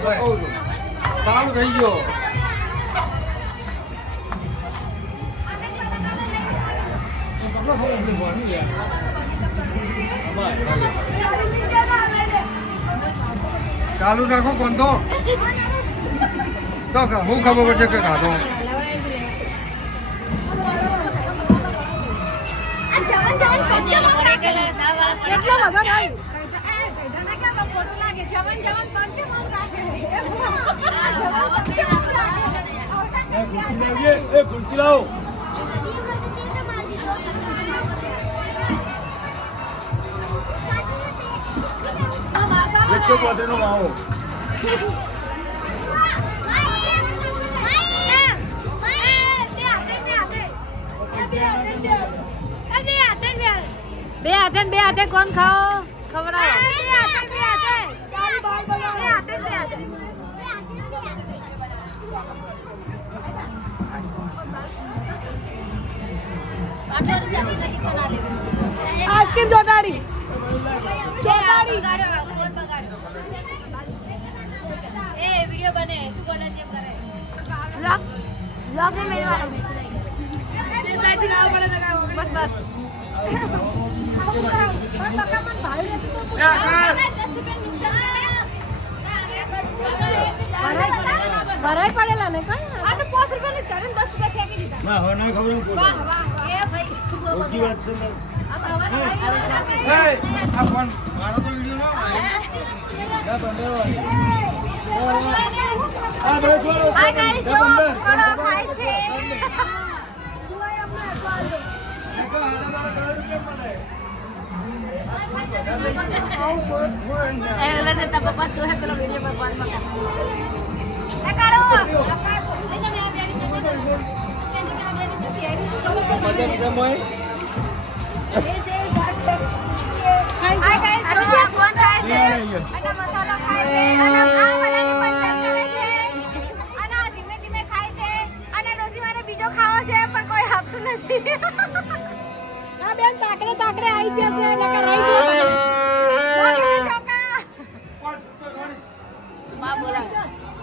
ચાલુ થઈ ગયો ચાલુ રાખો કોણ તો હું ખબર પડશે કે ખાધો ખુરશી લાવો એકસો પોતેનો આવો બે હાથે કોણ ખાઓ ખબર આઈસ્ક્રીમ ચોટાડી એ વિડિયો બને શું કરે તેમ કરે બ્લોગ में मेलवानो बस बस ભરાઈ પડેલા ને કઈ આ તો 5 રૂપિયા ની કરે 10 રૂપિયા ફેંકી દીધા ના હવે ના ખબર વાહ વાહ એ ભાઈ ઓછી વાત છે આ તો હવે આ ફોન મારો તો વિડિયો ન આ બસ વાળો આ ગાડી જો પકોડો ખાય છે એટલે છે તા પપ્પા જો હે પેલો વિડિયો પર પાન માં એ કાઢો બીજો ખાવો છે પણ કોઈ આપતું નથી. બેન તાકડે આવી જશે